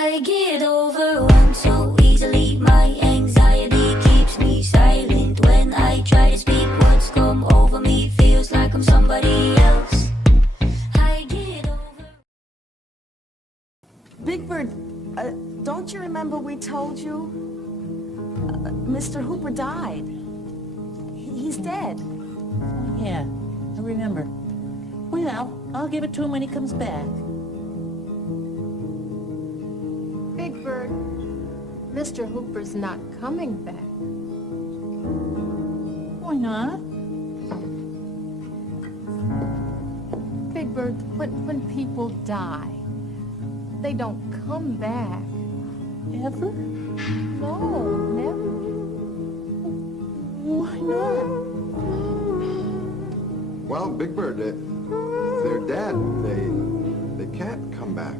I get overwhelmed so easily. My anxiety keeps me silent. When I try to speak, words come over me. Feels like I'm somebody else. I get over. Big Bird, don't you remember we told you? Mr. Hooper died. He's dead. Yeah, I remember. Well, I'll give it to him when he comes back. Big Bird, Mr. Hooper's not coming back. Why not? Big Bird, when people die, they don't come back. Ever? No, never. Why not? Well, Big Bird, if they're dead, they can't come back.